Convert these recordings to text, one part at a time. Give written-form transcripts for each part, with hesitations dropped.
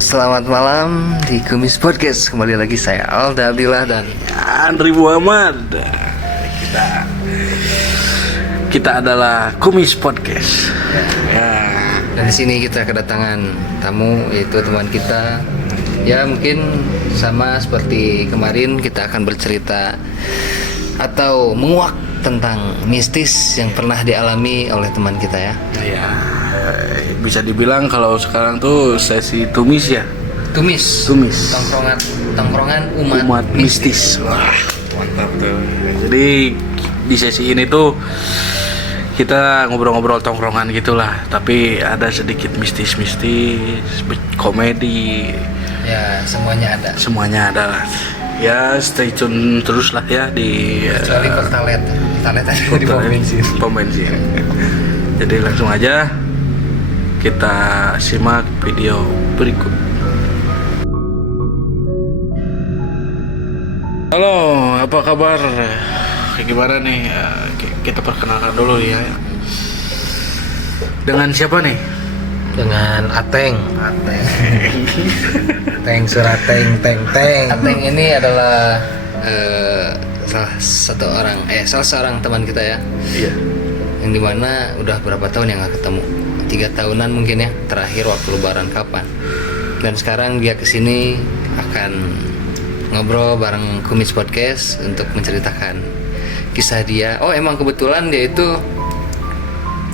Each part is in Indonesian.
Selamat malam di Kumis Podcast. Kembali lagi saya Alda Abdillah dan Andri Muhammad. Kita adalah Kumis Podcast. dan di sini kita kedatangan tamu, yaitu teman kita. Ya mungkin sama seperti kemarin, kita akan bercerita atau menguak tentang mistis yang pernah dialami oleh teman kita ya. Ya, bisa dibilang kalau sekarang tuh sesi tumis ya. Tumis. Tongkrongan umat mistis. Wah, mantap tuh. Jadi di sesi ini tuh kita ngobrol-ngobrol tongkrongan gitulah, tapi ada sedikit mistis-mistis, komedi. Ya semuanya ada. Lah. Ya stay tune terus lah ya di kecuali Pertalet ada di pom bensin. Jadi langsung aja kita simak video berikut. Halo, apa kabar? Gimana nih? Kita perkenalkan dulu ya. Dengan siapa nih? Dengan Ateng. Teng Surateng Teng. Ateng ini adalah salah seorang teman kita ya. Iya. Yang dimana udah berapa tahun yang gak ketemu, 3 tahunan mungkin ya, terakhir waktu lebaran kapan. Dan sekarang dia kesini akan ngobrol bareng Kumis Podcast untuk menceritakan kisah dia. Oh emang kebetulan dia itu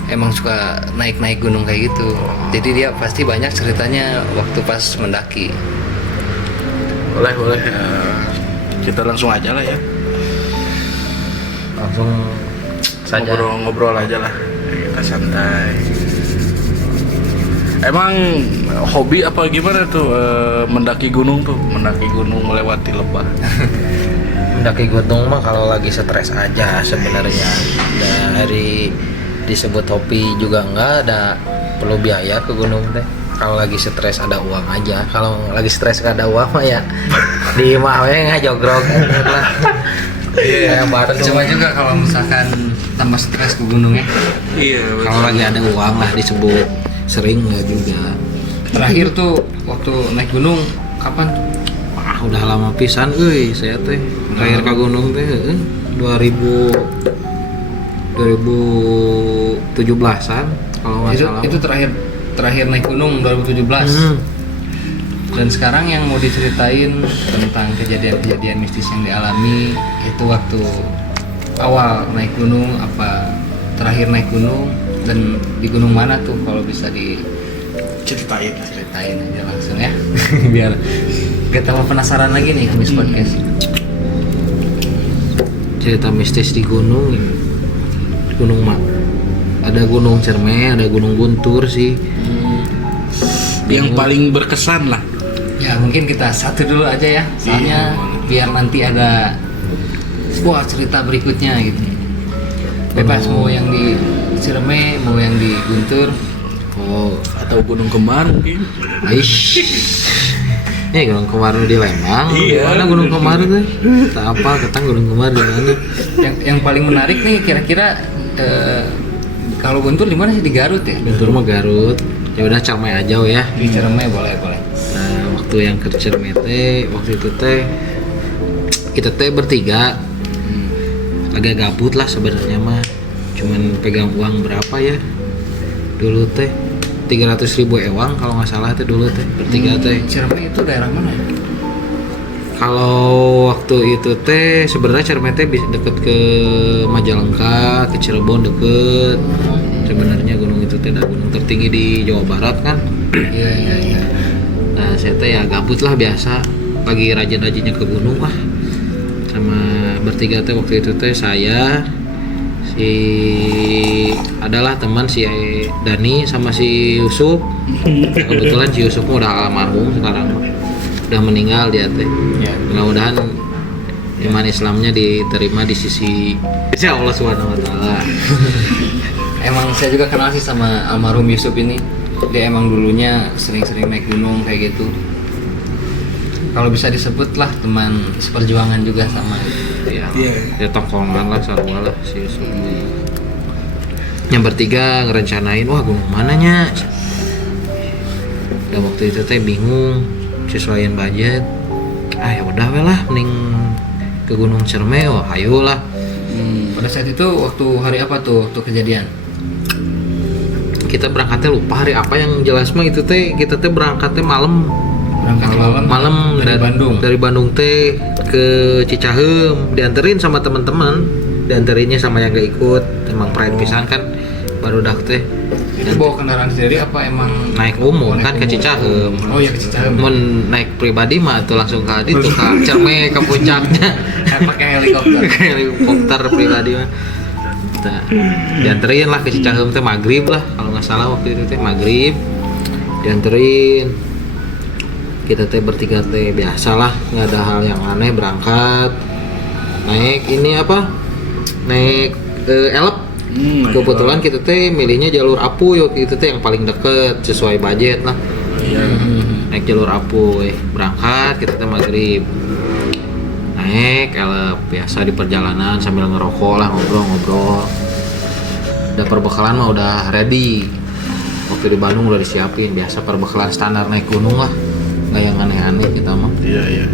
emang suka naik gunung kayak gitu. Jadi dia pasti banyak ceritanya waktu pas mendaki. Boleh. Kita langsung aja lah ya. Langsung saja. Ngobrol aja lah. Kita santai. Emang hobi apa gimana tuh mendaki gunung melewati lebah? Mendaki gunung mah kalau lagi stres aja sebenarnya. Dari disebut hobi juga enggak ada perlu biaya ke gunung teh. Kalau lagi stres ada uang aja. Kalau lagi stres gak ada uang mah ya di mah we ngajogrog lah. Iya, cuma juga kalau misalkan tambah stres ke gunungnya. Iya. Kalau lagi ada uang lah disebut, sering enggak juga. Terakhir tuh waktu naik gunung kapan tuh? Wah, udah lama pisan euy saya teh. Terakhir ke gunung teh 2017-an kalau nggak salah. Itu terakhir naik gunung 2017. Dan sekarang yang mau diceritain tentang kejadian mistis yang dialami itu waktu awal naik gunung, apa terakhir naik gunung, dan di gunung mana tuh, kalau bisa diceritain aja langsung ya. Biar kita mau penasaran lagi nih habis podcast. Cerita mistis di gunung mah ada Gunung Cerme, ada Gunung Guntur sih. Yang paling berkesan lah. Ya mungkin kita satu dulu aja ya, soalnya biar nanti ada cerita berikutnya gitu. Bebas mau yang di Cireme, mau yang di Guntur, Atau Gunung Kembar mungkin. Aish. Gunung Kembar di Lembang. Iya. Mana Gunung Kembar tuh? Tak apa, ketang Gunung Kembar di mana? yang paling menarik nih kira-kira kalau Guntur di mana sih? Di Garut ya? Guntur mah Garut. Ya udah Cerme aja ya. Di Cireme boleh. Nah, waktu yang ke Cerme teh, waktu itu teh kita teh bertiga. Agak gabut lah sebenarnya mah. Cuman pegang uang berapa ya? Dulu teh 300.000 ewang kalau nggak salah teh dulu teh bertiga teh. Cireme itu daerah mana ya? Kalau waktu itu teh sebenarnya Cerme teh deket ke Majalengka, ke Cirebon deket. Sebenarnya gunung itu teh gunung tertinggi di Jawa Barat kan. Iya. Nah saya teh ya gabut lah biasa, lagi rajin-rajinnya ke gunung lah. Sama bertiga teh waktu itu teh saya, adalah teman si Dani sama si Yusuf. Kebetulan si Yusuf udah almarhum sekarang, udah meninggal dia teh. Ya. Mudah-mudahan iman Islamnya diterima di sisi Allah Subhanahu Wa Taala. Emang saya juga kenal sih sama almarhum Yusuf ini. Dia emang dulunya sering-sering naik gunung kayak gitu. Kalau bisa disebut lah teman seperjuangan juga sama. Ya tongkongan lah sarua lah si Yusuf. Yang bertiga ngerencanain, wah gunung mananya? Ya waktu itu teh bingung sesuaiin budget. Ya udah we lah mending ke Gunung Ciremai. Oh ayo lah. Pada saat itu waktu hari apa tuh waktu kejadian? Kita berangkatnya lupa hari apa yang jelas mah itu teh kita teh berangkatnya malam Malam dari Bandung. dari Bandung teh ke Cicaheum, dianterin sama teman-teman, dianterinnya sama yang gak ikut, emang pride pisan kan baru dak teh. Itu bawa kendaraan sendiri apa emang Naik umum naik kan ke umum? Cicaheum. Oh ya ke Cicaheum. Mun naik pribadi mah tuh langsung ke itu ke Ciremai ke puncaknya. Pakai helikopter. Ke helikopter pribadi mah. Nah, dianterin lah ke Cicaheum teh maghrib lah kalau nggak salah waktu itu teh maghrib dianterin. Kita teh bertiga teh biasalah, nggak ada hal yang aneh, berangkat naik ini apa naik elep. Kebetulan kita teh milihnya jalur Apuy waktu itu teh yang paling deket sesuai budget lah. Naik jalur Apuy berangkat kita teh maghrib naik elep biasa di perjalanan sambil ngerokok lah, ngobrol-ngobrol. Udah perbekalan mah udah ready, waktu di Bandung udah disiapin biasa perbekalan standar naik gunung lah, nggak yang aneh-aneh kita mah. Iya.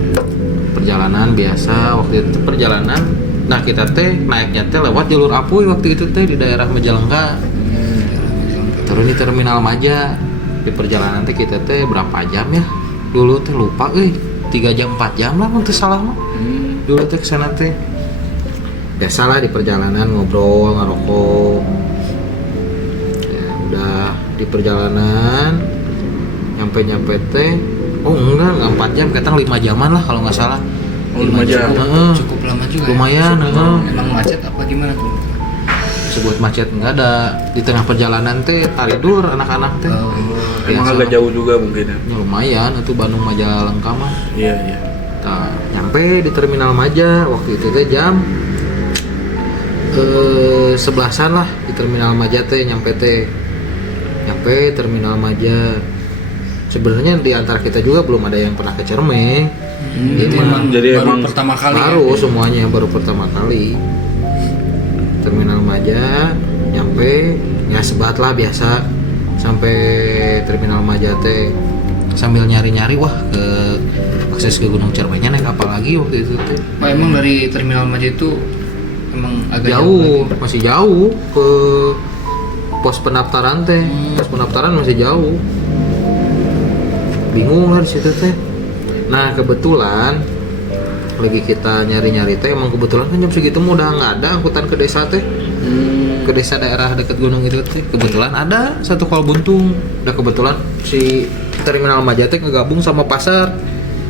Perjalanan biasa waktu itu perjalanan. Nah kita teh naiknya teh lewat jalur Apuy waktu itu teh di daerah Majalengka. Turun di terminal Maja. Di perjalanan teh kita teh berapa jam ya? Dulu teh lupa 3 jam 4 jam lah untuk salah mah. Dulu teh kesana teh biasalah di perjalanan ngobrol ngerokok. Ya udah di perjalanan nyampe teh enggak 4 jam, ketang 5 jaman lah kalau nggak salah. 5 jam. Cukup lama juga. Lumayan, Emang macet apa gimana tuh? Sebut macet nggak ada, di tengah perjalanan teh taridur anak-anak teh. Emang agak jauh juga mungkin ya. Ya, lumayan itu Bandung Majalengka mah. Iya. Nah, nyampe di terminal Maja waktu itu teh jam 11-an lah di terminal Maja teh nyampe terminal Maja. Sebenarnya di antara kita juga belum ada yang pernah ke Ciremai. Jadi baru emang pertama kali. Baru semuanya baru pertama kali. Terminal Maja nyampe ya sebat lah biasa sampai terminal Maja teh sambil nyari-nyari wah ke akses ke Gunung Ciremainya naik apa lagi waktu itu teh. Oh, emang dari terminal Maja itu emang agak Jauh, lagi. masih jauh ke pos pendaftaran teh. Pos pendaftaran masih jauh. Bingung lah di situ teh. Nah, kebetulan lagi kita nyari-nyari teh emang kebetulan kan jam segitu mah udah nggak ada angkutan ke desa teh. Ke desa daerah dekat gunung itu teh. Kebetulan ada satu kol buntung. Udah kebetulan si terminal Maja teh ngegabung sama pasar.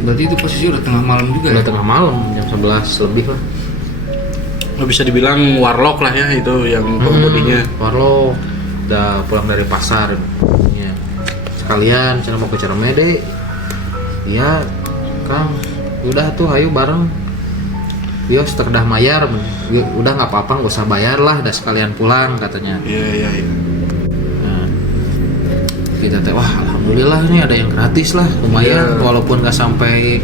Berarti itu posisi udah tengah malam juga. Udah Ya? tengah malam, jam 11 lebih lah. nggak bisa dibilang warlock lah ya itu yang pengemudinya. Warlock udah pulang dari pasar ya. Sekalian cina mau ke Ciremai deh. Iya Kang, udah tuh ayo bareng. Bios terdah mayar, udah nggak apa-apa nggak usah bayar lah, udah sekalian pulang katanya. Iya. Nah, kita teh wah alhamdulillah ini ada yang gratis lah, lumayan walaupun nggak sampai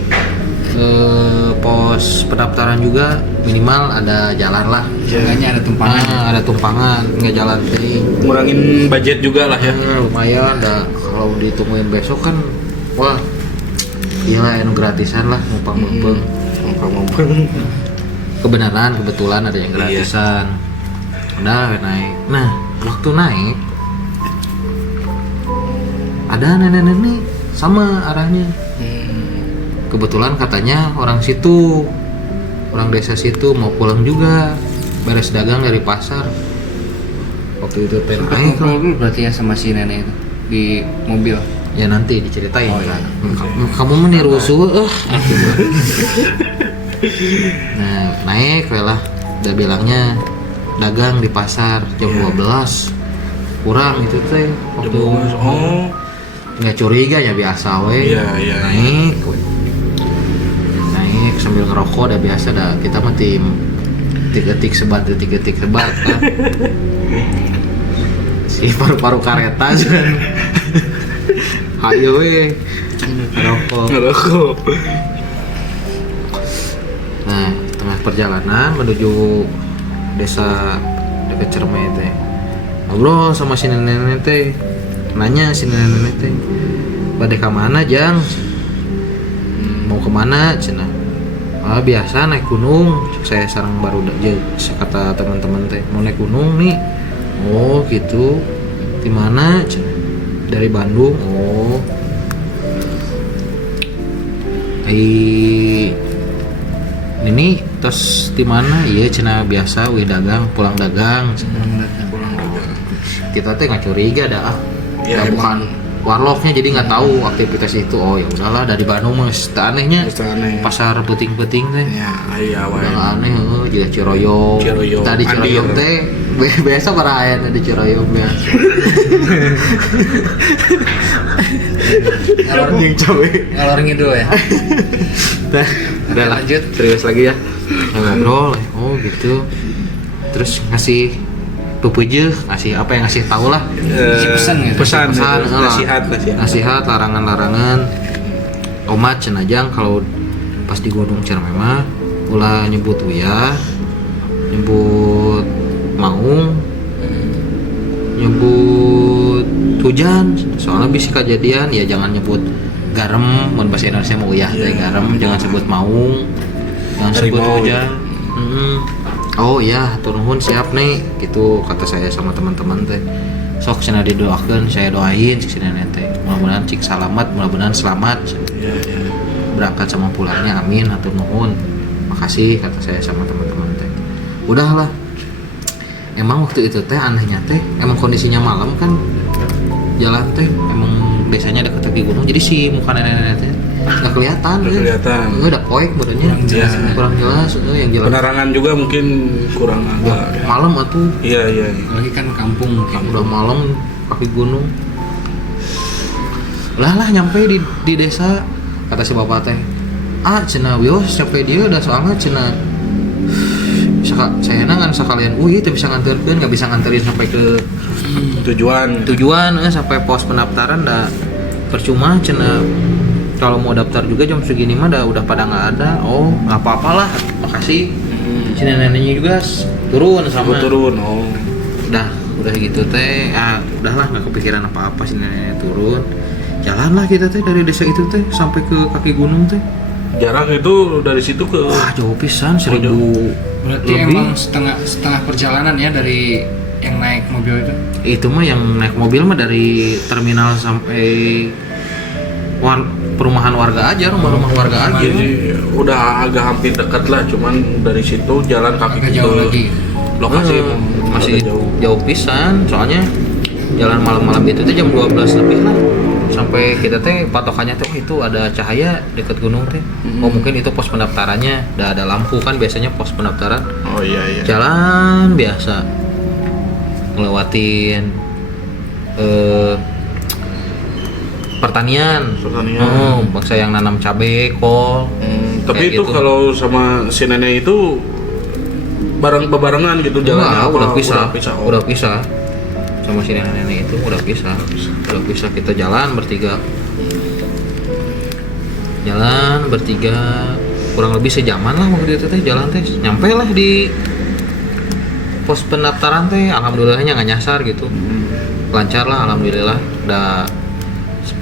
pos pendaftaran juga minimal ada jalan lah. Seenggaknya ada tumpangan. Ada tumpangan nggak jalan teh. Ngurangin budget juga lah ya. Lumayan dah kalau ditungguin besok kan wah gila yang gratisan lah mumpang-mumpang. Kebetulan ada yang gratisan. Udah naik. Nah waktu naik ada nenek-nenek sama arahnya. Kebetulan katanya orang situ, orang desa situ mau pulang juga, beres dagang dari pasar. Waktu itu teh naik lah. Ngobrol berarti ya sama si nenek itu di mobil. Ya nanti diceritain. Oh, iya. Kan. Kamu mah nirusuh. Nah naik lah, udah bilangnya dagang di pasar jam 12 kurang itu teh. Waktu nggak curiga ya biasa we. Iya. Naik sambil ngerokok udah biasa dah, kita mah tim detik sebat kan. Si paru-paru kareta kan. Ayo we ngerokok. Nah tengah perjalanan menuju desa dekat Ciremai teh ngobrol sama si nenek teh, nanya si nenek teh Bade ka mana Jang? Mau kemana cenah? Ah biasa naik gunung. Saya sareng baru kata teman-teman teh mau naik gunung nih. Oh gitu. Di mana cenah? Dari Bandung. Oh. Ini terus di mana? Iya cenah biasa we dagang, pulang dagang. Pulang dagang. Kita teh nggak curiga dah. Ya, Ya, bukan warlocknya jadi nggak tahu aktivitas itu. Oh ya udahlah dari Bandung mah anehnya Terus aneh. pasar peting-peting teh. Ya, aya wae. Udah nggak aneh, juga Ciroyom. Ciroyom. Tadi Ciroyom Andir. teh biasa parahan ada Ciroyom biasa. Yang cewek. Ngalor ngidul ya. Nah, udah lah, Lanjut. serius lagi ya. Ngobrol, oh gitu. Terus ngasih pepuji, ngasih apa yang ngasih tahu lah. Pesan gitu. Pesan, Pesan, gitu. nasihat, larangan-larangan. Omat cenajang kalau pas di Gunung Ciremai ulah nyebut uyah, nyebut maung, nyebut hujan. Soalnya bisa kejadian ya jangan nyebut garam, mun bahasa Indonesia mau uyah teh garam, jangan sebut maung, jangan sebut Harimau, hujan. Oh iya, hatur nuhun siap nih, gitu kata saya sama teman-teman teh. Sok cenah didoakeun, saya doain cik cenah teh. Mudah-mudahan cik selamat, mudah-mudahan selamat. Ya, ya. Berangkat sama pulangnya, amin, hatur nuhun. Makasih kata saya sama teman-teman teh. Udahlah. Emang waktu itu teh anehnya teh, emang kondisinya malam kan, jalan teh emang biasanya dekat tepi gunung, jadi si muka nenek-nenek teh nggak kelihatan. Nggak kelihatan. Nggak ada poek badannya. Kurang jelas, yang jelas. Penerangan juga mungkin kurang Ya, agak. malam atuh. Iya, iya. Lagi kan kampung mungkin. Udah malam kaki gunung. Lah nyampe di desa kata si bapak teh. Ah cenah wios sampai dia udah soalnya cenah saya nangan sekalian itu bisa nganterkeun, nggak bisa nganterin sampai ke tujuan sampai pos pendaftaran dah percuma cenah. Kalau mau daftar juga jam segini mah udah pada nggak ada. Oh nggak apa-apalah, makasih. Si neneknya juga turun sama. Turun. Oh. Udah gitu teh, udahlah nggak kepikiran apa-apa si neneknya turun. Jalanlah kita teh dari desa itu teh sampai ke kaki gunung teh. Jarak itu dari situ ke Wah jauh pisan, 1000 Berarti lebih. emang setengah perjalanan ya dari yang naik mobil itu. Itu mah yang naik mobil mah dari terminal sampai perumahan warga aja, rumah-rumah warga aja. Jadi udah agak hampir dekat lah, cuman dari situ jalan kaki Agak ke jauh lagi. lokasi Masih agak jauh pisan, soalnya jalan malam-malam itu tuh jam 12 lebih lah. Sampai kita teh patokannya tuh itu ada cahaya dekat gunung teh. Oh mungkin itu pos pendaftarannya, udah ada lampu kan biasanya pos pendaftaran. Oh iya. Jalan biasa ngelewatin pertanian. Bangsa yang nanam cabai, kol. Tapi kayak itu gitu. kalau sama si nenek itu bebarengan gitu jalannya Enggak, apa? udah pisah. Sama si nenek itu udah pisah. Kita jalan bertiga kurang lebih sejaman lah waktu itu teh jalan teh. Nyampe lah di pos pendaftaran teh, alhamdulillahnya nggak nyasar gitu. Lancar lah alhamdulillah. Udah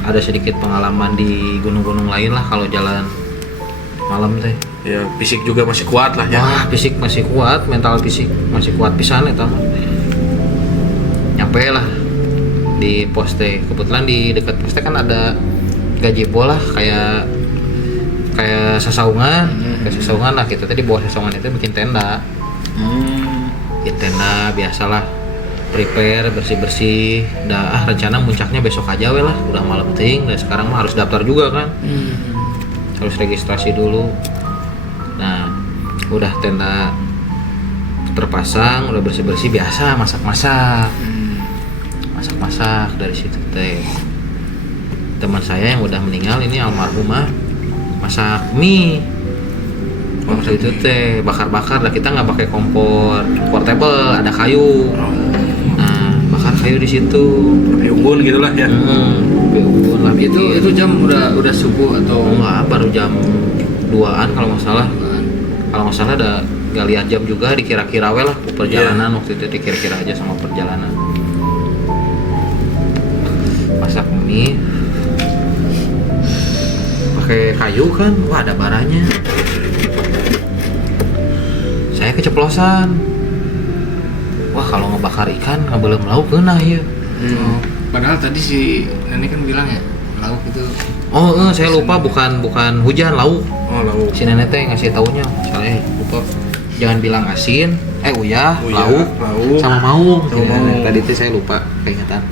ada sedikit pengalaman di gunung-gunung lain lah kalau jalan malam teh. Ya fisik juga masih kuat lah ya. Wah, fisik masih kuat, mental fisik masih kuat pisan eta mah. Nyampe lah di pos teh. Kebetulan di dekat pos teh kan ada gazebo lah, kayak sasaungan. Kayak sasaungan lah, kita teh di bawah sasaungan itu bikin tenda. Bikin tenda biasalah. Prepare bersih-bersih. Rencana muncaknya besok aja we lah, udah malam ting. Dan sekarang mah harus daftar juga kan. Harus registrasi dulu. Nah, udah tenda terpasang, udah bersih-bersih, biasa masak-masak dari situ teh. Teman saya yang udah meninggal ini almarhumah masak mie. Waktu itu teh bakar-bakar, lah kita nggak pakai kompor portable, ada kayu. Nah, bakar kayu di situ. Api unggun gitulah ya. Api unggun lah. Itu jam udah subuh atau enggak, baru jam 2-an kalau nggak salah. Kalau nggak salah ada nggak lihat jam juga, dikira-kira we lah perjalanan. Waktu itu dikira-kira aja sama perjalanan. Masak mie, pakai kayu kan, wah ada baranya. Saya keceplosan. Wah kalau ngebakar ikan nggak boleh lauk kena ya. Oh, padahal tadi si nenek kan bilang ya lauk itu. Oh saya lupa bukan hujan lauk. Oh, lauk. Si nenek teh ngasih taunya, saya lupa. Jangan bilang asin, uyah, lauk, sama maung. Sama Si nenek. maung. Tadi teh saya lupa keingatan.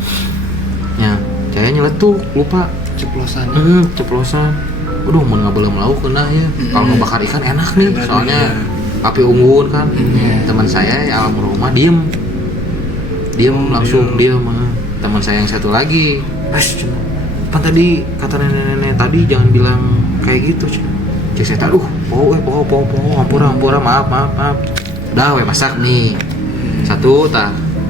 Ya, saya nyeletuk lupa. Ceplosan. Ceplosan. Aduh, mau nggak boleh lauk kena ya. Kalau ngebakar ikan enak nih, Enak, soalnya iya. api unggun kan. Iya. Teman saya ya almarhumah diem langsung diem. Teman saya yang satu lagi, kan tadi kata nenek-nenek tadi jangan bilang kayak gitu. Cek saya tahu, poho, ampura, maaf. Udah, masak nih. Satu,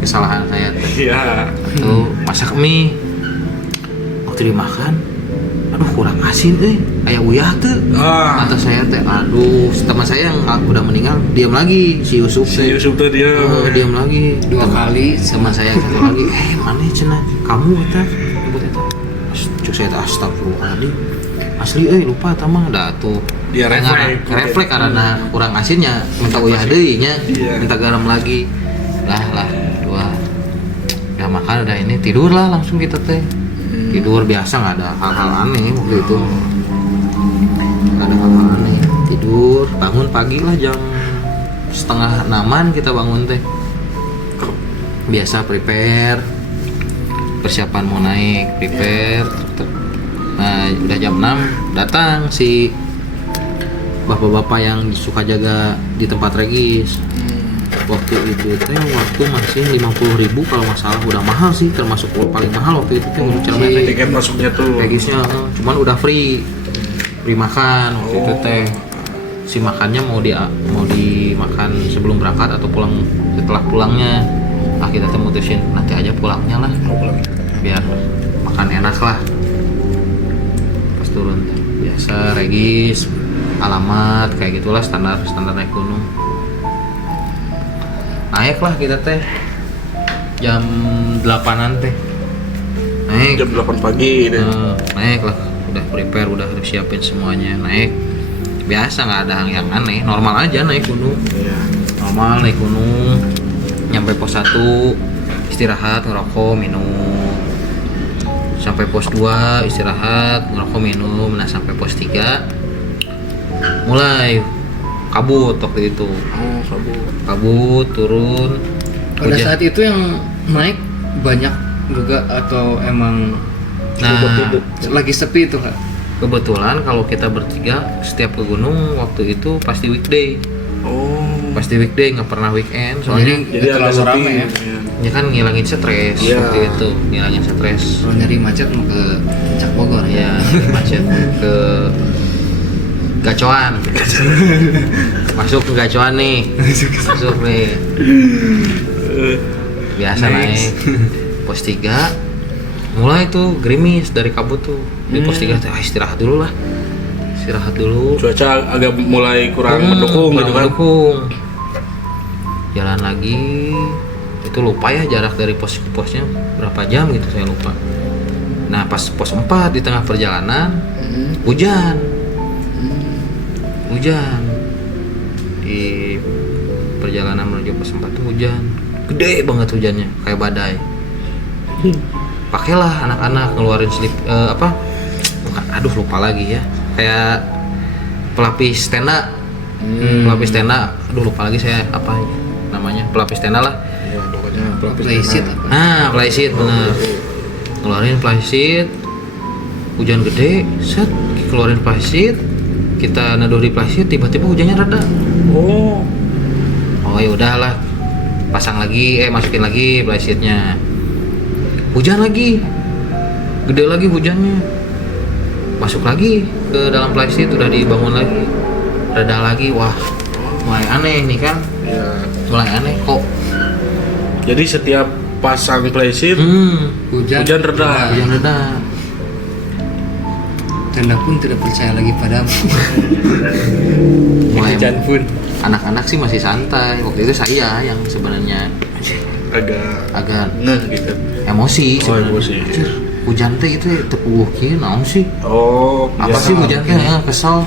kesalahan saya. Iya. Satu, masak mie. Waktu dimakan, aduh kurang asin aya uyah tuh. Kata saya teh, aduh, teman saya yang udah meninggal diam lagi si Yusuf Si teh. Yusuf tuh dia. Diam lagi. Dua kali Teman saya yang satu lagi, mana cenah kamu eta nyebut eta. Cuk saya teh astagfirullahaladzim. Asli lupa eta mah dah tuh. Dia refleks karena kurang asinnya, minta uyah deui nya, Iya. minta garam lagi. Lah dua. Udah makan udah ini tidur lah langsung kita teh. Tidur biasa nggak ada hal-hal aneh waktu itu, nggak ada hal-hal aneh. Tidur bangun pagi lah jam 5:30 kita bangun teh. Biasa prepare, persiapan mau naik, prepare. Nah udah jam 6 datang si bapak-bapak yang suka jaga di tempat regis. Waktu itu teh masih 50.000 kalau nggak salah, udah mahal sih, termasuk paling mahal waktu itu teh untuk Cileunyi. Tiket masuknya tuh. Regisnya cuman udah free makan waktu itu teh. Si makannya mau dimakan sebelum berangkat atau setelah pulangnya. Kita teh mutusin nanti aja pulangnya lah, biar makan enak lah. Pas turun teh biasa regis, alamat kayak gitulah, standar naik gunung. Naik lah kita teh jam 8-an teh naik. Jam 8 pagi deh. Naik lah, udah prepare, udah siapin semuanya. Naik biasa, nggak ada yang aneh, normal aja naik gunung. Iya. Normal naik gunung, nyampe pos 1 istirahat, ngerokok, minum. Sampai pos 2 istirahat, ngerokok, minum. Nah sampai pos 3 mulai kabut waktu itu. Oh, Kabut turun. Pada Hujan. saat itu yang naik banyak juga atau emang Nah, lagi sepi itu Kak? kebetulan kalau kita bertiga setiap ke gunung waktu itu pasti weekday. Oh. Pasti weekday, nggak pernah weekend. Soalnya Jadi Nggak agak terlalu sepi rame ya. ya kan ngilangin stres Iya. waktu itu, ngilangin stres. Kalau nyari macet mau ke Puncak Bogor Ya macet ke Gacoan. Masuk ke Gacoan nih. Masuk nih. Biasa naik. Pos 3 mulai tuh gerimis dari kabut tuh. Di pos 3 tuh istirahat dulu lah. Istirahat dulu. Cuaca agak mulai kurang mendukung kurang gitu kan. mendukung. Jalan lagi. Itu lupa ya jarak dari pos ke posnya berapa jam gitu, saya lupa. Nah pas pos 4 di tengah perjalanan hujan. Di perjalanan menuju pos 4 tuh hujan, gede banget hujannya kayak badai. Pakailah anak-anak ngeluarin bukan, lupa lagi ya, kayak pelapis tenda. Pelapis tenda, lupa lagi saya apa namanya, pelapis tenda lah. Iya, pokoknya Playseat apa? Playseat bener. Ngeluarin playseat, hujan gede, set keluarin playseat, kita neduh di playseat, tiba-tiba hujannya reda. Oh Ya udahlah, pasang lagi, masukin lagi playseatnya. Hujan lagi, gede lagi hujannya. Masuk lagi ke dalam playseat, udah dibangun lagi, reda lagi. Wah, mulai aneh nih kan, iya. mulai aneh kok. Jadi setiap pasang playseat Hujan reda. Hujan reda. Tenda pun tidak percaya lagi padamu. Mulai Hujan pun. anak-anak sih masih santai. Waktu itu saya yang sebenarnya agak agak ngeh gitu. emosi Oh, sebenarnya. emosi. Anjir, hujan teh itu tepuk kieu naon sih? Oh, Apa biasa. sih hujan teh ya, kesel.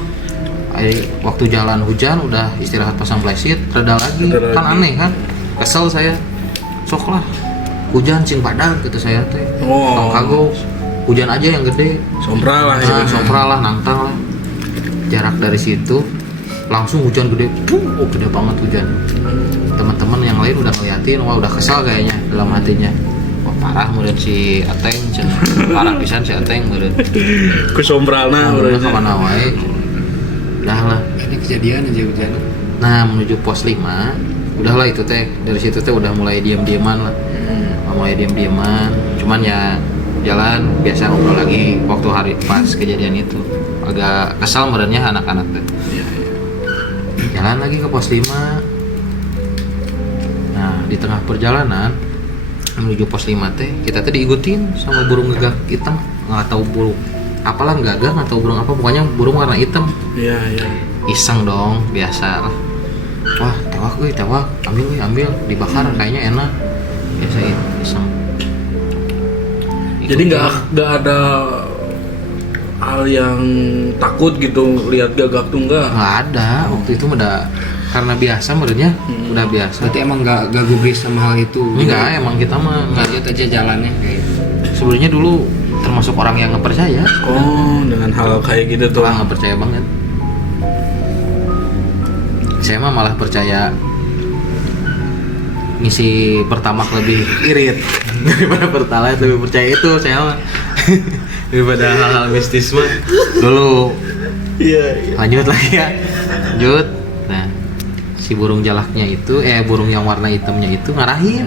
Waktu jalan hujan udah istirahat pasang flashlight reda lagi. Reda Kan lagi. aneh kan? Kesel saya. Sok lah. Hujan cing padag gitu saya teh. Oh. Tong kagok. Hujan aja yang gede. Sompral lah Nah, ya. sompral lah, nangtang lah. Jarak dari situ langsung hujan gede. Gede banget hujan. Teman-teman yang lain udah ngeliatin, wah udah kesal kayaknya dalam hatinya. Wah parah meureun si Ateng, cenah. Parah pisan si Ateng meureun. Ku sompralna Udah urang. kemana wae. Udah lah. Ini kejadian aja hujan. Nah menuju pos 5, udahlah itu teh dari situ teh udah mulai diam-diaman lah. Mulai diam-diaman. Cuman ya jalan biasa ngobrol lagi waktu hari pas kejadian itu. Agak kesal merenya anak-anak teh. Jalan lagi ke pos 5. Nah di tengah perjalanan menuju pos 5 teh kita teh diikutin sama burung gagak hitam, nggak tahu burung apalah gagak, nggak tahu burung apa, pokoknya burung warna hitam. Iya, iya. Iseng dong biasa lah. Wah tewak euy tewak, ambil dibakar kayaknya enak. Biasa iseng. Jadi nggak ada hal yang takut gitu lihat gagak tuh nggak? Nggak ada waktu itu udah karena biasa merenya udah biasa. Berarti emang gak gubris sama hal itu. Enggak, emang kita mah nggak. Lanjut aja jalannya kayak Sebenarnya dulu termasuk orang yang nggak percaya. Oh, dengan hal kayak gitu tuh. Wah nggak percaya banget. Saya mah malah percaya ngisi pertamax lebih irit daripada pertalite, lebih percaya itu saya mah daripada hal-hal mistis mah. Dulu Iya. lanjut lagi ya, lanjut. Nah si burung jalaknya itu burung yang warna hitamnya itu ngarahin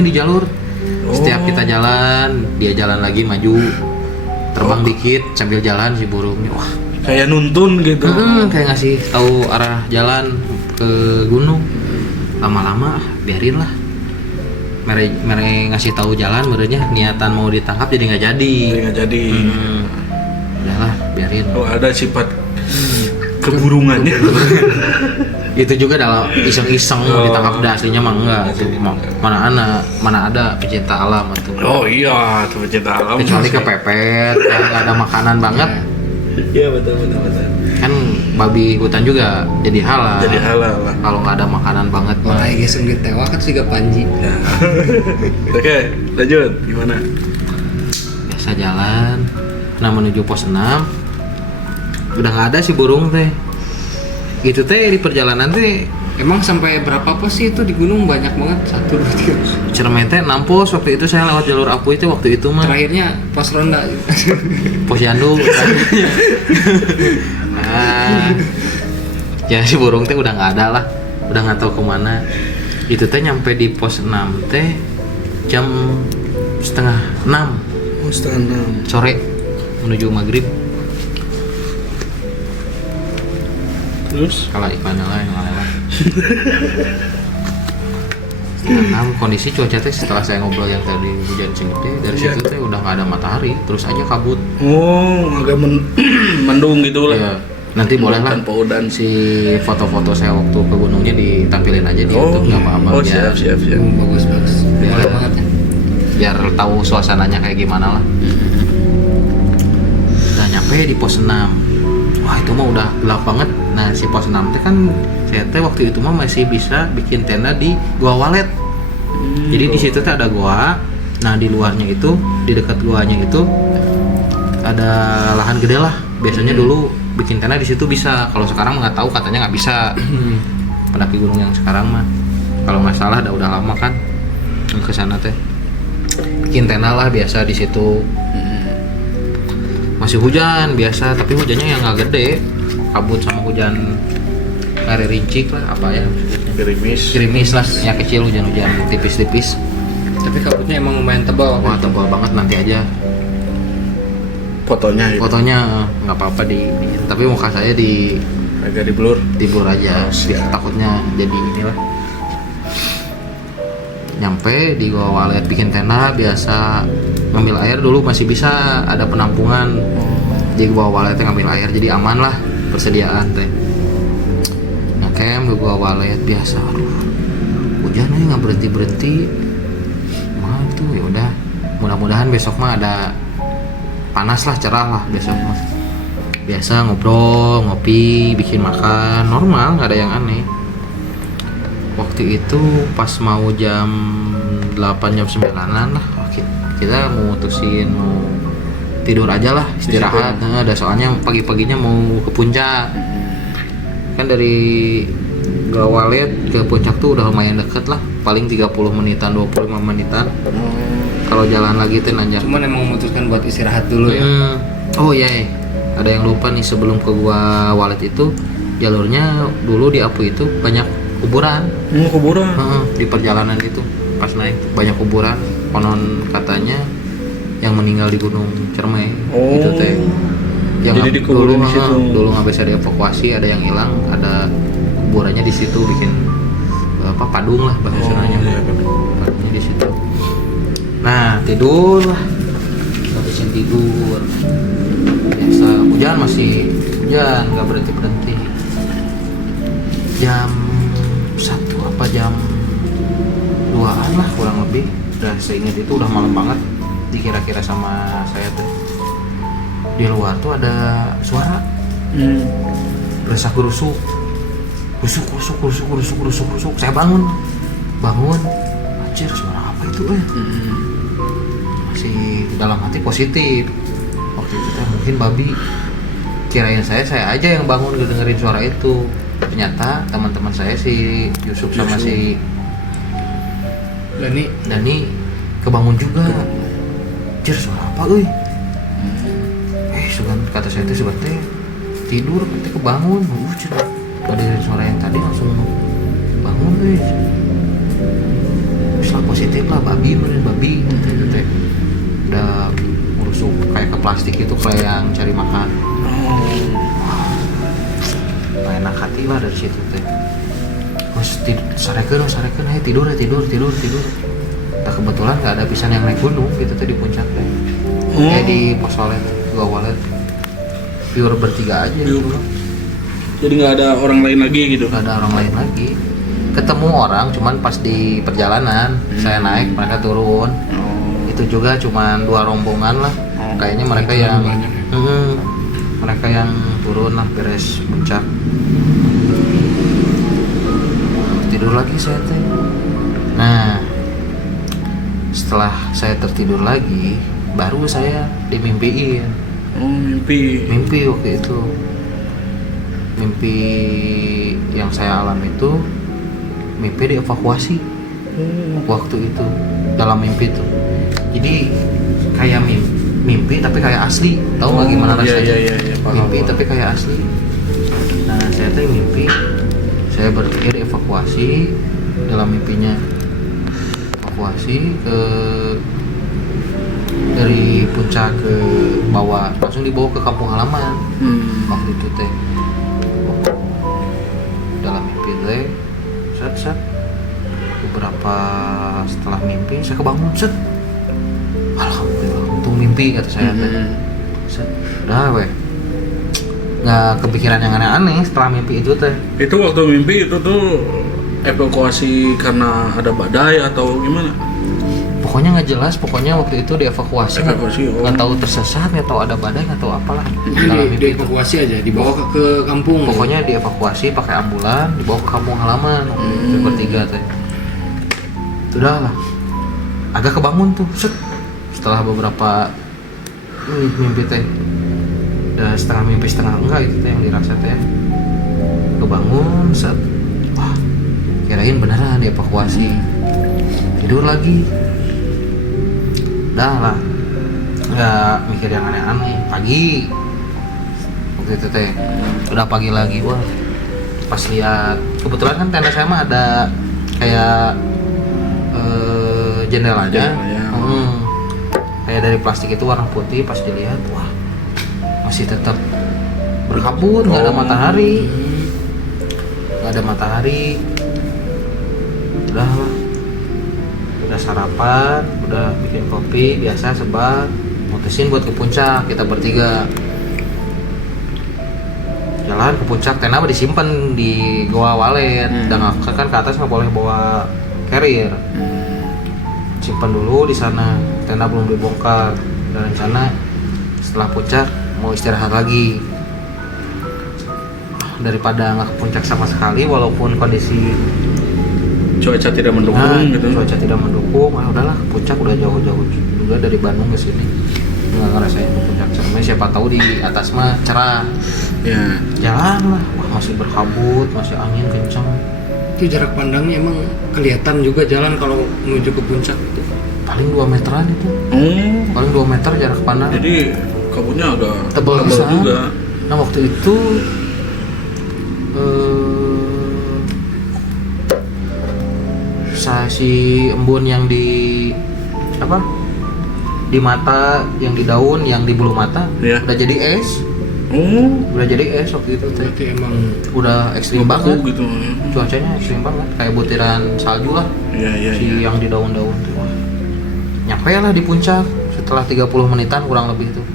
di jalur. Setiap kita jalan dia jalan lagi maju, terbang dikit sambil jalan si burungnya. Wah Kayak nuntun gitu. kayak ngasih tahu arah jalan ke gunung. Lama-lama biarin lah, mere ngasih tahu jalan, merenya niatan mau ditangkap jadi nggak jadi. Jadi nggak jadi. Udahlah biarin. Oh, ada sifat keburungannya. Itu juga dalam iseng-iseng Oh. ditangkap, dah aslinya mah enggak tuh. Mana ada pecinta alam atau Oh iya, tuh pecinta alam. kecuali kepepet kan nggak ada makanan banget Iya betul. kan, babi hutan juga jadi halal. Jadi halal lah. Kalau nggak ada makanan banget mah. kayak geseng ditewak kan juga Panji. Oke, lanjut. Gimana? Biasa jalan. Nah menuju pos 6 udah nggak ada si burung teh. Itu teh di perjalanan teh Emang sampai berapa pos sih itu di gunung? Banyak banget, 1, 2, 3. Cermete 6 pos waktu itu saya lewat jalur Apu itu waktu itu mah. Terakhirnya pos ronda. Pos Yandu. Nah, ya si burung teh udah nggak ada lah, udah nggak tahu kemana. Itu teh nyampe di pos 6 teh jam setengah 6 Oh, setengah 6. sore menuju maghrib. Terus? Kalau iklan lah yang lewat. Setengah 6 kondisi cuaca teh setelah saya ngobrol yang tadi hujan sing gede, dari Iya. situ teh udah nggak ada matahari, terus aja kabut. Oh, agak mendung gitu lah. Ya, nanti boleh lah Tanpa udan. si foto-foto saya waktu ke gunungnya ditampilin aja di YouTube, nggak apa-apa. Oh, biar, siap. Bagus. Biar- Boleh banget ya. biar tahu suasananya kayak gimana lah. Nah nyampe di pos 6, wah itu mah udah gelap banget. Nah si pos 6 teh kan saya teh waktu itu mah masih bisa bikin tenda di gua walet. Jadi di situ teh ada gua. Nah di luarnya itu, di dekat guanya itu ada lahan gede lah. Biasanya dulu bikin tenda di situ bisa. Kalau sekarang nggak tahu, katanya nggak bisa. Pendaki gunung yang sekarang mah, kalau nggak salah udah lama kan ke sana teh. Bikin tenda lah biasa di situ. Masih hujan biasa, tapi hujannya yang nggak gede, kabut sama hujan hari rincik lah, apa ya, gerimis lah, ya kecil, hujan-hujan tipis-tipis. Tapi kabutnya emang lumayan tebal. Wah tebal banget, nanti aja Fotonya itu. fotonya nggak apa-apa tapi muka saya Agak di blur. blur aja, takutnya jadi inilah. Nyampe di gua walet bikin tenda biasa, ngambil air dulu masih bisa, ada penampungan di gua waletnya, ngambil air jadi aman lah persediaan teh. Ngecamp di gua walet biasa, aduh hujan nggak berhenti mah tuh. Ya udah, mudah-mudahan besok mah ada panas lah, cerah lah biasa mas. Biasa ngobrol, ngopi, bikin makan, normal, nggak ada yang aneh. Waktu itu pas mau jam 8 jam 9-an lah, kita mutusin mau tidur aja lah, istirahat. Nah, ada soalnya pagi-paginya mau ke puncak. Kan dari Gawalet ke puncak tuh udah lumayan deket lah, paling 30 menitan, 25 menitan. Kalau jalan lagi tuh nanjak. Cuman emang memutuskan buat istirahat dulu ya. Oh iya, ada yang lupa nih, sebelum ke Gua Walet itu jalurnya dulu di Apu itu banyak kuburan. Kuburan. Di perjalanan itu pas naik banyak kuburan. Konon katanya yang meninggal di Gunung Cermai itu teh. Yang Jadi dikuburin di situ. Dulu nggak bisa dievakuasi, ada yang hilang, ada kuburannya di situ, bikin padung lah bahasa Sundanya. Iya, Padungnya di situ. Nah tidur lah, habisin tidur. Biasa hujan, masih hujan nggak berhenti. Jam 1 apa jam 2-an lah kurang lebih. Udah saya ingat itu udah malam banget. Dikira-kira sama saya tuh di luar tuh ada suara gerusak gerusuk. Saya bangun. Anjir, suara apa itu? Masih di dalam hati positif. Waktu itu teh mungkin babi. Kirain saya aja yang bangun dengerin suara itu. Ternyata teman-teman saya si Yusuf sama si Dani kebangun juga. Anjir, suara apa euy? Sugan kata saya itu sugan teh tidur nanti kebangun. Dari suara yang tadi langsung bangun guys. Terus lah positif lah, babi gitu teh. Udah merusuk kayak ke plastik itu, kayak yang cari makan. Nah, enak hati lah dari situ teh. Terus sarekeun ayo tidur. Nah, kebetulan nggak ada pisan yang naik gunung gitu tadi puncak teh. Kayak di Posolet, Gua Walet. Pure bertiga aja gitu. Jadi nggak ada orang lain lagi gitu. Gak ada orang lain lagi. Ketemu orang cuman pas di perjalanan. Saya naik, mereka turun. Itu juga cuman 2 rombongan lah. Kayaknya mereka yang mereka yang turun lah beres puncak. Tidur lagi saya teh. Nah, setelah saya tertidur lagi, baru saya dimimpiin. Mimpi waktu itu. Mimpi yang saya alami itu mimpi dievakuasi waktu itu, dalam mimpi itu. Jadi kayak mimpi tapi kayak asli, tahu nggak gimana rasanya? Iya, Mimpi tapi kayak asli. Nah saya tuh mimpi saya berpikir dievakuasi, dalam mimpinya evakuasi dari puncak ke bawah, langsung dibawa ke kampung halaman. Waktu itu teh dalam mimpi teh set beberapa setelah mimpi saya kebangun alhamdulillah untung mimpi kata saya teh. Set udah nggak kepikiran yang aneh-aneh setelah mimpi itu teh. Itu waktu mimpi itu tuh evakuasi karena ada badai atau gimana? Pokoknya nggak jelas, pokoknya waktu itu dievakuasi. Nggak tahu tersesat, nggak tahu ada badai, nggak tahu apalah. Dalam mimpi itu Dievakuasi aja, dibawa ke kampung. pokoknya dievakuasi pakai ambulan, dibawa ke kampung halaman. Itu bertiga teh. Sudah lah, agak kebangun tuh. Setelah beberapa mimpi teh, udah setengah mimpi setengah enggak itu teh yang dirasa teh. Kebangun, wah, kirain beneran dievakuasi. Tidur lagi. Udah lah, nggak mikir yang aneh-aneh. Pagi waktu itu teh udah pagi lagi, wah pas lihat kebetulan kan tenda saya mah ada kayak jendelanya. Kayak dari plastik itu warna putih. Pas dilihat, wah masih tetap berkabut, nggak ada matahari, udah lah. Udah sarapan, udah bikin kopi biasa sebat, mutusin buat ke puncak kita bertiga. Jalan ke puncak, tenda disimpan di Gua Walet. Dan kan ke atas nggak boleh bawa carrier. Simpan dulu di sana, tenda belum dibongkar. Dan rencana setelah puncak mau istirahat lagi daripada nggak ke puncak sama sekali walaupun kondisi Cuaca tidak mendukung gitu. cuaca tidak mendukung. Udahlah, ke puncak udah jauh-jauh juga dari Bandung ke sini, nggak ngerasain ke puncak. Sebenarnya siapa tahu di atas mah cerah. Ya. Jalan lah, wah masih berkabut, masih angin kencang. Itu jarak pandangnya emang kelihatan juga jalan kalau menuju ke puncak itu. Paling 2 meteran itu, Oh. paling 2 meter jarak pandang. Jadi kabutnya agak Tebal pisan. juga. Nah waktu itu saya si embun yang di apa di mata, yang di daun, yang di bulu mata Iya. udah jadi es, Oh. udah jadi es waktu itu teh. Berarti emang Udah ekstrim Beku banget, gitu. cuacanya ekstrim banget, kayak butiran salju lah. Iya, iya, Si iya. yang di daun-daun tuh. Wah. Nyampe lah di puncak setelah 30 menitan kurang lebih tuh.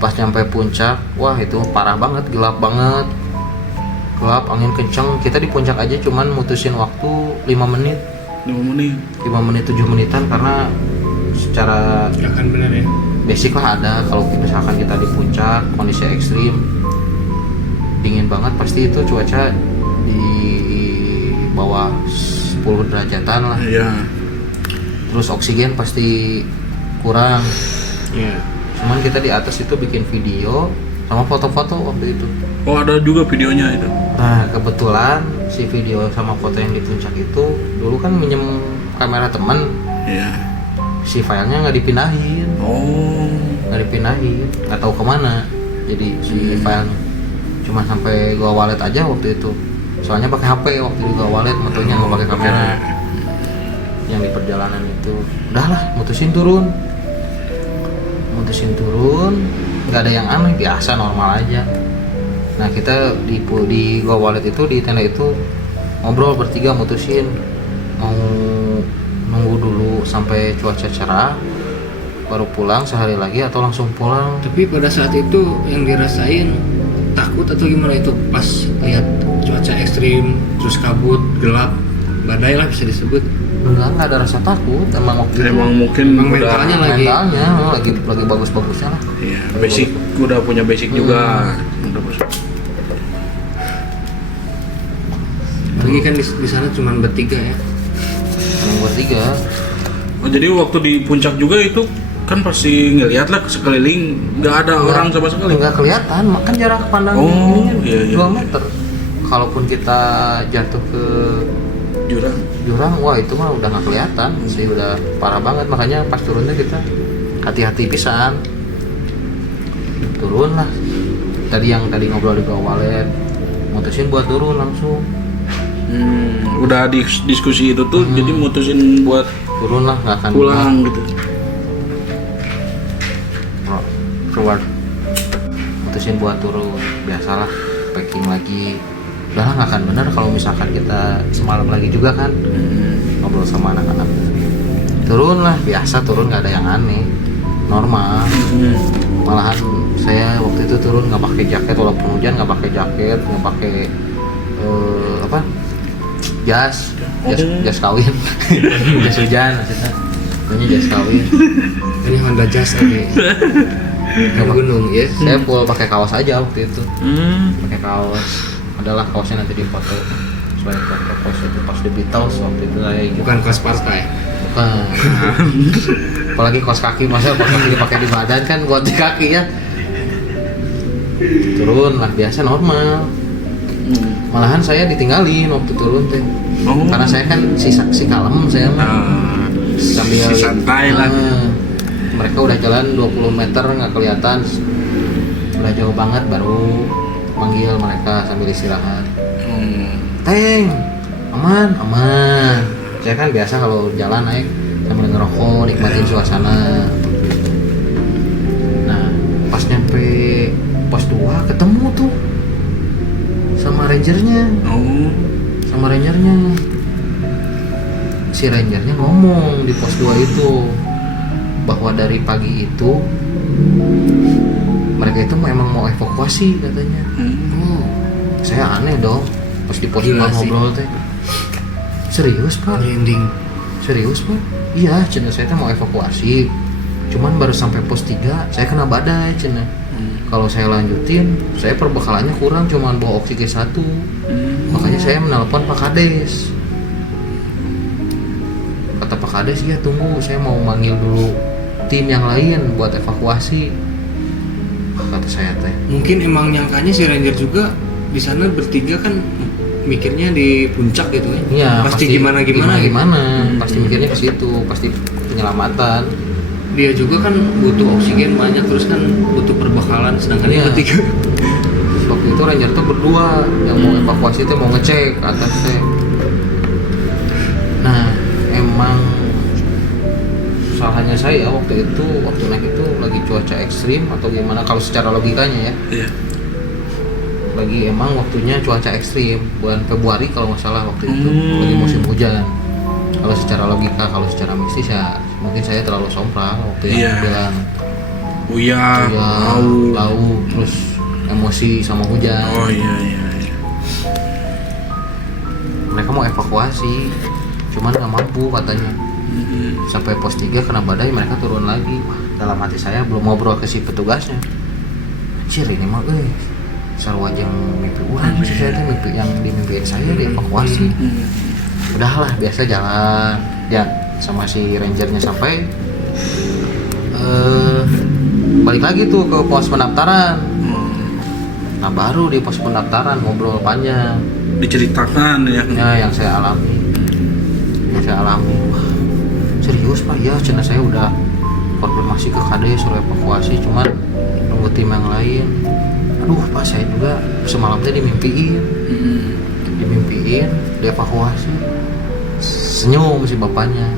Pas nyampe puncak, wah itu parah banget, gelap banget. Gelap, angin kenceng. Kita di puncak aja cuman mutusin waktu 5 menit. 5 menit. 5 menit 7 menitan karena secara nggak akan benar ya. basic lah ada kalau misalkan kita di puncak kondisi ekstrim dingin banget pasti itu cuaca di bawah 10 derajatan lah, Iya. terus oksigen pasti kurang. Iya. Cuman kita di atas itu bikin video sama foto-foto waktu itu. Oh, ada juga videonya itu. Nah kebetulan si video sama foto yang di puncak itu dulu kan minjem kamera teman, Iya. si filenya nggak dipindahin, Oh. nggak tahu kemana. Jadi si filenya cuma sampai gua wallet aja waktu itu. Soalnya pakai HP waktu itu gua wallet, motonya nggak pakai kamera. Yang di perjalanan itu, udahlah mutusin turun, nggak ada yang aneh, biasa normal aja. Nah kita di gua wallet itu di tenda itu ngobrol bertiga, mutusin mau nunggu dulu sampai cuaca cerah baru pulang sehari lagi atau langsung pulang. Tapi pada saat itu yang dirasain takut atau gimana itu pas lihat cuaca ekstrim, terus kabut, gelap, badai lah bisa disebut. Enggak ada rasa takut, emang waktu itu Emang mungkin Emang udah mentalnya lagi bagus-bagusnya lah. Iya, basic udah punya basic juga. Udah bagus. Lagi kan di sana cuma bertiga ya. Emang bertiga. Oh, jadi waktu di puncak juga itu kan pasti ngeliat lah sekeliling nggak ada orang sama sekali. Nggak kelihatan, makan jarak pandang Oh, ininya iya, iya. 2 meter. Kalaupun kita jatuh ke Jurang. jurang, wah itu mah udah nggak kelihatan sih, udah parah banget. Makanya pas turunnya kita hati-hati pisan. Turun lah. Tadi ngobrol di bawah walet, mutusin buat turun langsung. Udah diskusi itu tuh, jadi mutusin buat Turun lah, nggak akan pulang gitu. keluar. Mutusin buat turun, biasalah packing lagi. Udah lah, nggak akan bener kalau misalkan kita semalam lagi juga kan ngobrol sama anak-anak. Turun lah, biasa turun, nggak ada yang aneh, normal. Malahan saya waktu itu turun nggak pakai jaket, walaupun hujan nggak pakai jaket, nggak pakai jas kawin. Jas hujan maksudnya, ini jas kawin. Ini Honda Jazz lagi. Ke gunung ya. Saya full pakai kaos aja waktu itu, Hmm. pakai kaos. Adalah kaosnya nanti di foto. Soalnya foto kaos itu pas di Beatles waktu itu saya gitu. Bukan kelas partai. Bukan. Apalagi kaos kaki, masa kaos kaki dipakai di badan kan, buat di kaki ya. Turun lah, biasa normal. Malahan saya ditinggalin waktu turun teh. Oh. Karena saya kan si kalem saya mah. Nah, Sambil si santai lah. Mereka udah jalan 20 meter nggak kelihatan, udah jauh banget, baru manggil mereka sambil istirahat. Teng, aman. Saya kan biasa kalau jalan naik sambil ngerokok, nikmatin suasana. Nah pas nyampe pos 2 ketemu tuh sama rangernya. Si rangernya ngomong di pos 2 itu bahwa dari pagi itu mereka itu memang mau evakuasi katanya. Saya aneh dong pas di pos 2 Gila sih. ngobrol teh. Serius pak? Merinding. Serius pak? Iya, cina saya teh mau evakuasi. cuman baru sampai pos 3 saya kena badai cina. Kalau saya lanjutin, saya perbekalannya kurang, cuman bawa oksigen 1. Makanya saya menelpon Pak Kades. Kata Pak Kades, ya tunggu, saya mau manggil dulu tim yang lain buat evakuasi. Kata saya teh. Mungkin emang nyangkanya si Ranger juga di sana bertiga kan mikirnya di puncak gitu kan. Iya, pasti gimana Pasti mikirnya ke situ, pasti penyelamatan. Dia juga kan butuh oksigen banyak, terus kan butuh perbekalan, sedangkan dia Iya. bertiga. Waktu itu Ranger tuh berdua yang mau evakuasi tuh mau ngecek ke atas teh. Nah, emang salahnya saya waktu naik itu lagi cuaca ekstrim atau gimana kalau secara logikanya ya. Iya. Lagi emang waktunya cuaca ekstrim, bulan Februari kalau nggak salah waktu itu lagi musim hujan. Kalau secara logika, kalau secara mistis ya mungkin saya terlalu sompral waktu yang Iya. bilang Uyah, lau, terus emosi sama hujan. Oh iya. Mereka mau evakuasi, cuman nggak mampu katanya. Sampai pos 3 kena badai, mereka turun lagi. Wah, dalam hati saya belum ngobrol ke si petugasnya. Anjir ini mah sarwajang mimpi urang sih, saya tuh mimpi yang dimimpiin saya dievakuasi. Udahlah, biasa jalan ya sama si rangernya sampai balik lagi tuh ke pos pendaftaran. Nah baru di pos pendaftaran ngobrol panjang Diceritakan ya. yang saya alami. Wah, serius Pak ya, cina saya udah konfirmasi ke KD suruh evakuasi, cuman nunggu tim yang lain. Aduh Pak, saya juga semalamnya dimimpiin dievakuasi. Senyum si bapaknya,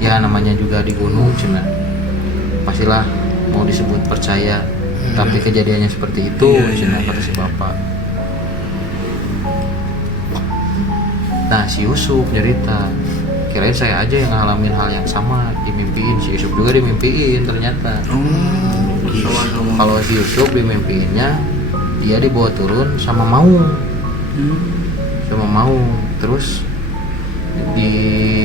ya namanya juga di gunung cina, pastilah mau disebut percaya, tapi kejadiannya seperti itu cina, kata si bapak. Nah si Yusuf cerita, kirain saya aja yang ngalamin hal yang sama, dimimpiin. Si Yusuf juga dimimpiin ternyata. Kalau si Yusuf dimimpiinnya dia dibawa turun sama Maung. Terus di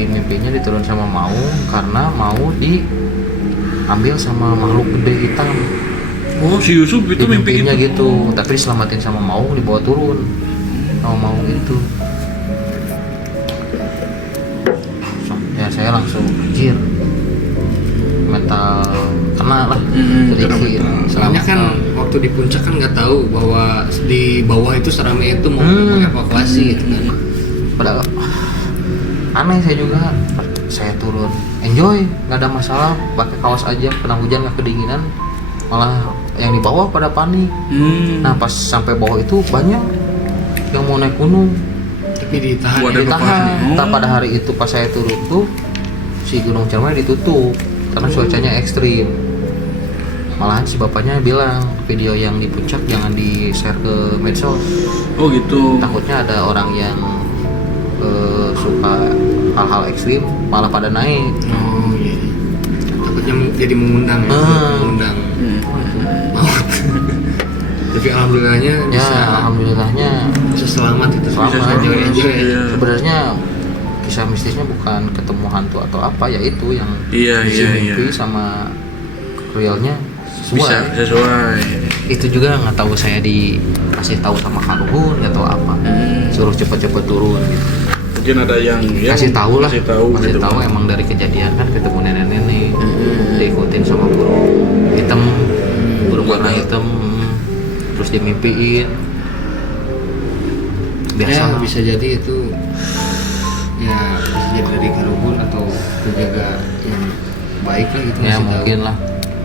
mimpinya diturun sama Maung karena mau diambil sama makhluk gede hitam. Oh si Yusuf itu Di mimpi mimpinya gitu. gitu, tapi diselamatin sama Maung, dibawa turun sama Maung itu. Ya saya langsung anjir, mental kena lah sedikit. Soalnya kan waktu di puncak kan nggak tahu bahwa di bawah itu seramai itu mau evakuasi gitu kan. Padahal aneh, saya juga saya turun enjoy, nggak ada masalah, pakai kaos aja, kena hujan nggak kedinginan, malah yang di bawah pada panik. Nah pas sampai bawah itu banyak yang mau naik gunung, Tapi ditahan. Wadah. ditahan. evakuasi. Ntar pada hari itu pas saya turun tuh si Gunung Ciremai ditutup karena cuacanya ekstrim. Malahan si bapaknya bilang video yang di puncak jangan di share ke medsos, Oh gitu. takutnya ada orang yang suka hal-hal ekstrim malah pada naik. Oh iya. Takutnya jadi mengundang ya. Mengundang. Tapi alhamdulillahnya Ya bisa alhamdulillahnya bisa selamat itu. Selamat. Bisa enjoy. Iya. sebenarnya kisah mistisnya bukan ketemu hantu atau apa, ya itu yang Iya, si iya, mimpi iya. sama realnya Bisa sesuai. sesuai. Itu juga nggak tahu, saya dikasih tahu sama Karuhun nggak tahu apa, suruh cepet-cepet turun gitu. Mungkin ada yang Kasih tahu lah, kasih tahu gitu. emang dari kejadian kan ketemu nenek-nenek, diikutin sama burung hitam, burung warna hitam, terus dimimpiin. Biasa Ya lah. bisa jadi itu ya bisa jadi dari Karuhun atau penjaga yang baik lah gitu. Ya ngasih tahu. mungkin lah,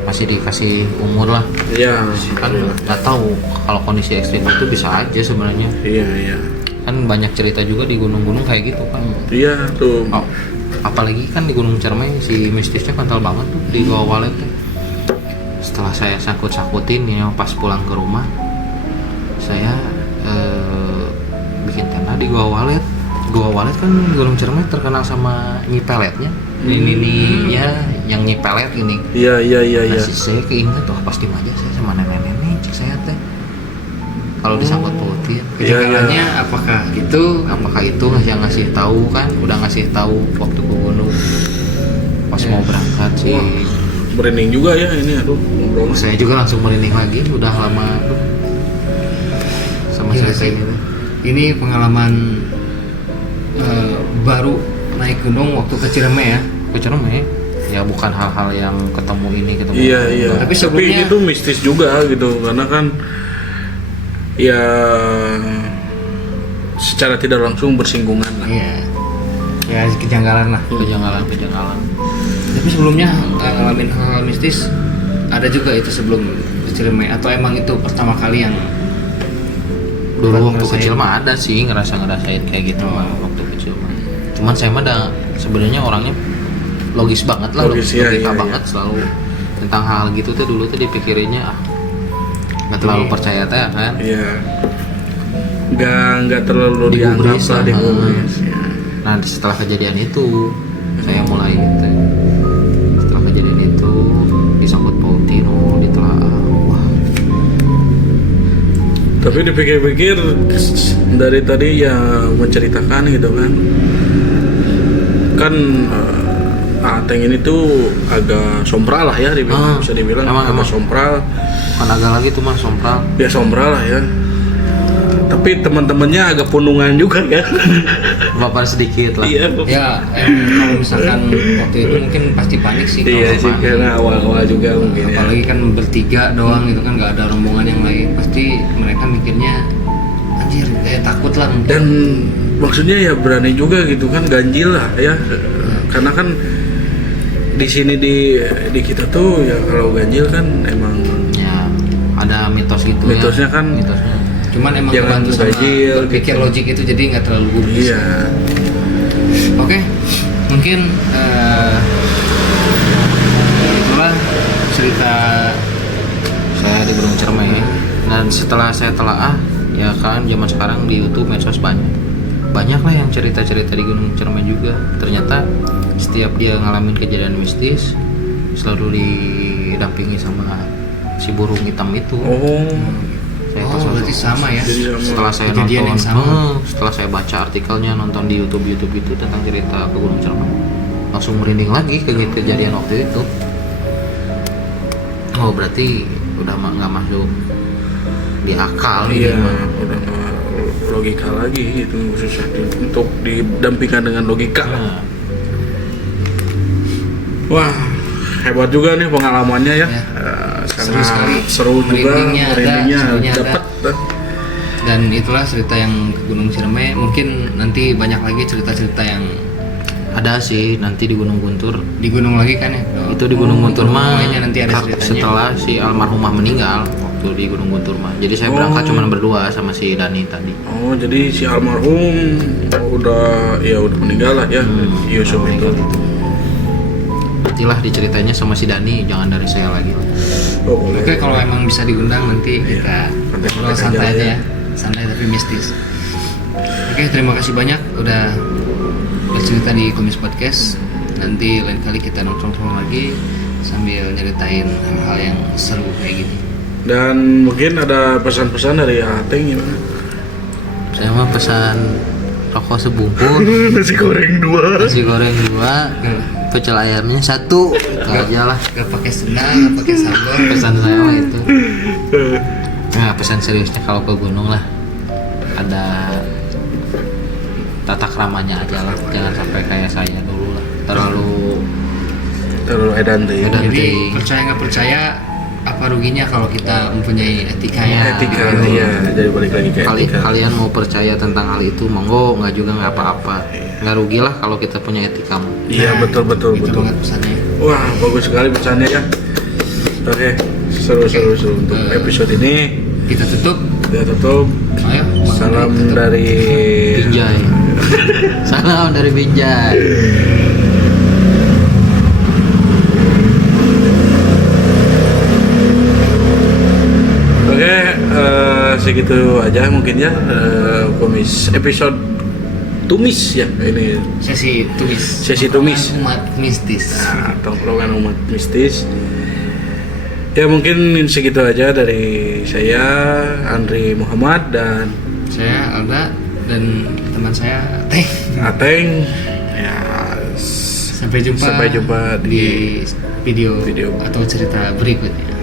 masih dikasih umur lah, Iya. kan nggak tahu kalau kondisi ekstrim itu bisa aja sebenarnya. Iya. Kan banyak cerita juga di gunung-gunung kayak gitu kan. Iya tuh. Oh, apalagi kan di Gunung Ciremai si mistisnya kental banget tuh di Goa Walet tuh. Setelah saya sakut-sakutin ya pas pulang ke rumah, saya bikin tenda di Goa Walet. Goa Walet kan Gunung Ciremai terkenal sama nyi peletnya. Ini ya yang nyi pelet ini. Iya. Nah, saya keinget tuh pas di Maja saya sama nenek-nenek cek saya teh. Kalau disangkut pautin, Ketinggalannya apakah itu apakah itu yang ngasih tahu kan? Udah ngasih tahu waktu ke gunung pas mau berangkat sih. merinding juga ya ini, aduh ngobrol. Saya juga langsung merinding lagi, udah lama tuh sama Iya cerita sih. ini tuh. Ini pengalaman baru naik gunung waktu ke Ciremai ya. Kecerme ya, bukan hal-hal yang ketemu ini ketemu Iya itu. iya. Tapi Tapi sebelumnya- ini tuh mistis juga gitu karena kan ya secara tidak langsung bersinggungan lah. Iya. Ya kejanggalan lah. Kejanggalan. Tapi sebelumnya ngalamin hal-hal mistis ada juga itu sebelum ke Ciremai atau emang itu pertama kali yang Dulu Bukan waktu ngerasain. kecil mah ada sih ngerasain kayak gitu mah waktu kecil mah. Cuman saya mah sebenarnya orangnya logis banget lah, Logis, iya, logika iya, banget selalu tentang hal gitu tuh dulu tuh dipikirinnya nggak terlalu percaya teh kan. Iya. Nggak terlalu dianggap Digubris lah lah, digubris. Ya. Nah setelah kejadian itu saya mulai gitu. Setelah kejadian itu disangkut pautin, ditelaah. Wah, Tapi dipikir-pikir dari tadi ya menceritakan gitu kan Ateng ini tuh agak sompral lah ya bisa dibilang emang. agak sompral. bukan agak lagi tuh mah sompral. Ya sombral lah ya. Tapi teman-temannya agak punungan juga ya. Bapak sedikit lah. Iya. ya kalau misalkan waktu itu mungkin pasti panik sih kalau Iya sih panik. karena awal-awal juga mungkin ya. Apalagi kan bertiga doang gitu kan nggak ada rombongan yang lain, pasti mereka mikirnya anjir kayak takut lah mungkin. Dan maksudnya ya berani juga gitu kan, ganjil lah ya. Karena kan di sini di kita tuh ya kalau ganjil kan emang Ya, ada mitos gitu Mitosnya ya. kan- Mitosnya. Cuman emang Jangan kebantu sama ganjil, berpikir gitu. logik itu jadi nggak terlalu gubris. iya. Oke, mungkin itulah cerita Saya di Gunung Ciremai dan setelah saya telaah ya kan zaman sekarang di YouTube medsos banyak lah yang cerita-cerita di Gunung Ciremai juga. Ternyata setiap dia ngalamin kejadian mistis selalu didampingi sama si burung hitam itu. Saya pas berarti masuk- sama ya. Jadi sama. setelah saya Kejadian nonton yang sama. setelah saya baca artikelnya, nonton di YouTube itu tentang cerita ke Gunung Ciremai, langsung merinding lagi ke kejadian waktu itu. Oh berarti udah nggak masuk di akal ini Iya, mah. udah nggak logika lagi itu khususnya untuk didampingkan dengan logika. Nah, Wah, hebat juga nih pengalamannya ya. Ya. Seru Sangat sekali. seru juga, Merindingnya ada, merindingnya serunya ada. dapat. Dan itulah cerita yang ke Gunung Ciremai. Mungkin nanti banyak lagi cerita-cerita yang ada sih nanti di Gunung Guntur. di gunung lagi kan ya. Itu di Gunung Guntur mah lainnya nanti ada ceritanya. setelah si almarhumah meninggal waktu di Gunung Guntur mah. Jadi saya berangkat cuma berdua sama si Dani tadi. Oh, jadi si almarhum udah meninggal lah ya, Yusuf itu. Nantilah diceritainnya sama si Dani, jangan dari saya lagi lah. Oh, boleh. Oke, kalau emang bisa diundang nanti kita ngobrol kontak-kontak santai aja aja ya. ya. Santai tapi mistis. Oke, terima kasih banyak udah bercerita di Kumis Podcast. Nanti lain kali kita nongkrong-nongkrong lagi sambil nyeritain hal-hal yang seru kayak gini. Dan mungkin ada pesan-pesan dari Ateng gimana? Saya mah pesan rokok sebungkus, Nasi goreng 2. nasi goreng 2, pecel ayamnya 1, itu aja lah Gak pakai sendal, gak pakai sabun. pesan saya mah itu. Nah pesan seriusnya kalau ke gunung lah ada tata keramanya aja lah, jangan sampai kayak saya dulu lah terlalu Terlalu edan tuh ya. Edan. Jadi Nanti- percaya nggak percaya apa ruginya kalau kita mempunyai etika ya. Etika Gitu. ya, jadi balik lagi ke etika. kalian mau percaya tentang hal itu monggo, nggak juga nggak apa-apa, nggak rugi lah kalau kita punya etika mah. Iya, betul Itu betul. banget pesannya. Wah, bagus sekali pesannya ya. Oke, seru untuk episode ini. Kita tutup. Kita tutup. Ayo. Salam tutup. dari Binjai. Salam dari Binjai. Oke, segitu aja mungkin ya komis episode tumis ya ini Sesi tumis. Sesi tumis. Umat mistis. tongkrongan umat mistis. Ya mungkin segitu aja dari saya Andri Muhammad dan Saya Alda dan teman saya Teh. Ateng. Ya Sampai jumpa di video video atau cerita berikutnya.